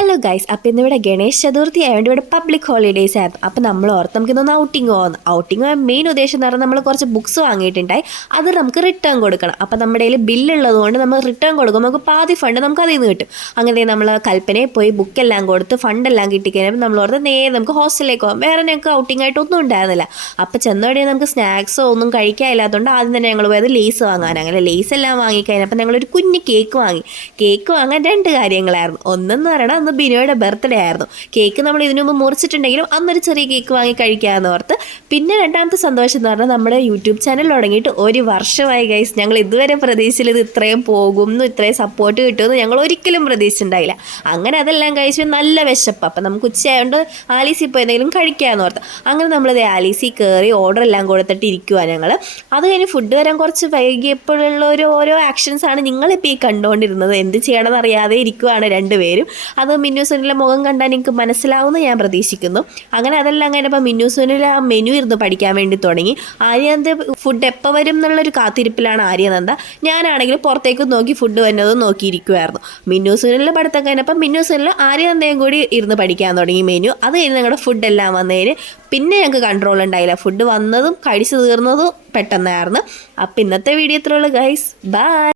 Hello guys, അപ്പോൾ ഇന്നിവിടെ ഗണേശ് ചതുർത്ഥി ആയതുകൊണ്ട് ഇവിടെ പബ്ലിക് ഹോളിഡേയ്സ് ആയിരുന്നു. അപ്പോൾ നമ്മൾ ഓർത്ത് നമുക്കിന്നൊന്ന് ഔട്ടിങ് പോകുന്നു. ഔട്ടിങ് പോകാൻ മെയിൻ ഉദ്ദേശം എന്ന് പറഞ്ഞാൽ നമ്മൾ കുറച്ച് ബുക്സ് വാങ്ങിയിട്ടുണ്ടായി, അത് നമുക്ക് റിട്ടേൺ കൊടുക്കണം. അപ്പോൾ നമ്മുടെ കയ്യിൽ ബില്ലുള്ളത് കൊണ്ട് നമ്മൾ റിട്ടേൺ കൊടുക്കുമ്പോൾ നമുക്ക് പാതി ഫണ്ട് നമുക്ക് അതിൽ നിന്ന് കിട്ടും. അങ്ങനെ നമ്മൾ കൽപ്പനയിൽ പോയി ബുക്കെല്ലാം കൊടുത്ത് ഫണ്ടെല്ലാം കിട്ടിക്കഴിഞ്ഞപ്പോൾ നമ്മൾ ഓർത്ത് നേരെ നമുക്ക് ഹോസ്റ്റലിലേക്ക് പോകാം. വേറെ ഞങ്ങൾക്ക് ഔട്ടിംഗ് ആയിട്ട് ഒന്നും ഉണ്ടായിരുന്നില്ല. അപ്പോൾ ചെന്നോടെ നമുക്ക് സ്നാക്സോ ഒന്നും കഴിക്കാനില്ലാത്തതുകൊണ്ട് ആദ്യം തന്നെ ഞങ്ങൾ പോയത് ലേസ് വാങ്ങാൻ. അങ്ങനെ ലേസ് എല്ലാം വാങ്ങിക്കഴിഞ്ഞപ്പോൾ ഞങ്ങളൊരു കുഞ്ഞ് കേക്ക് വാങ്ങി. കേക്ക് വാങ്ങാൻ രണ്ട് കാര്യങ്ങളായിരുന്നു. ഒന്നെന്ന് പറയണം, അന്ന് ബിനോയുടെ ബർത്ത്ഡേ ആയിരുന്നു. കേക്ക് നമ്മൾ ഇതിനു മുമ്പ് മുറിച്ചിട്ടുണ്ടെങ്കിലും അന്നൊരു ചെറിയ കേക്ക് വാങ്ങി കഴിക്കാമെന്ന് ഓർത്ത്. പിന്നെ രണ്ടാമത്തെ സന്തോഷം എന്ന് പറഞ്ഞാൽ നമ്മുടെ യൂട്യൂബ് ചാനൽ തുടങ്ങിയിട്ട് ഒരു വർഷമായി ഗൈസ്. ഞങ്ങൾ ഇതുവരെ പ്രതീക്ഷിച്ചില്ല ഇത് ഇത്രയും പോകുമെന്നും ഇത്രയും സപ്പോർട്ട് കിട്ടുമെന്ന് ഞങ്ങൾ ഒരിക്കലും പ്രതീക്ഷിച്ചിട്ടുണ്ടായില്ല. അങ്ങനെ അതെല്ലാം കഴിച്ച് നല്ല വിശപ്പ്. അപ്പം നമുക്ക് ഉച്ചയായതുകൊണ്ട് ആലീസിൽ പോയി എന്തെങ്കിലും കഴിക്കാമെന്ന് ഓർത്ത്. അങ്ങനെ നമ്മളിത് ആലീസിൽ കയറി ഓർഡർ എല്ലാം കൊടുത്തിട്ട് ഇരിക്കുക ഞങ്ങൾ. അത് കഴിഞ്ഞ് ഫുഡ് വരാൻ കുറച്ച് വൈകിയപ്പോഴുള്ള ഓരോ ആക്ഷൻസാണ് നിങ്ങളിപ്പോൾ ഈ കണ്ടുകൊണ്ടിരുന്നത്. എന്ത് ചെയ്യണമെന്ന് അറിയാതെ ഇരിക്കുവാണ് രണ്ടുപേരും. അത് മിന്നുസുനിലെ മുഖം കണ്ടാൽ നിങ്ങൾക്ക് മനസ്സിലാവുമെന്ന് ഞാൻ പ്രതീക്ഷിക്കുന്നു. അങ്ങനെ അതെല്ലാം കഴിഞ്ഞപ്പോൾ മിന്നുസുനിൽ ആ മെനു ഇരുന്ന് പഠിക്കാൻ വേണ്ടി തുടങ്ങി. ആര്യനന്ദ ഫുഡ് എപ്പോൾ വരും എന്നുള്ളൊരു കാത്തിരിപ്പിലാണ് ആര്യനന്ദ. ഞാനാണെങ്കിൽ പുറത്തേക്ക് നോക്കി ഫുഡ് വരുന്നതും നോക്കിയിരിക്കുമായിരുന്നു. മിന്നുസുനിലെ പഠിത്തം കഴിഞ്ഞപ്പോൾ മിന്നുസുനിൽ ആര്യനന്ദയും കൂടി ഇരുന്ന് പഠിക്കാൻ തുടങ്ങി മെനു. അത് കഴിഞ്ഞ് ഞങ്ങളുടെ ഫുഡെല്ലാം വന്നതിന് പിന്നെ ഞങ്ങൾക്ക് കൺട്രോൾ ഉണ്ടായില്ല. ഫുഡ് വന്നതും കഴിച്ചു തീർന്നതും പെട്ടെന്നായിരുന്നു. അപ്പോൾ ഇന്നത്തെ വീഡിയോ ഇത്രയുള്ളൂ ഗൈസ്. ബൈ.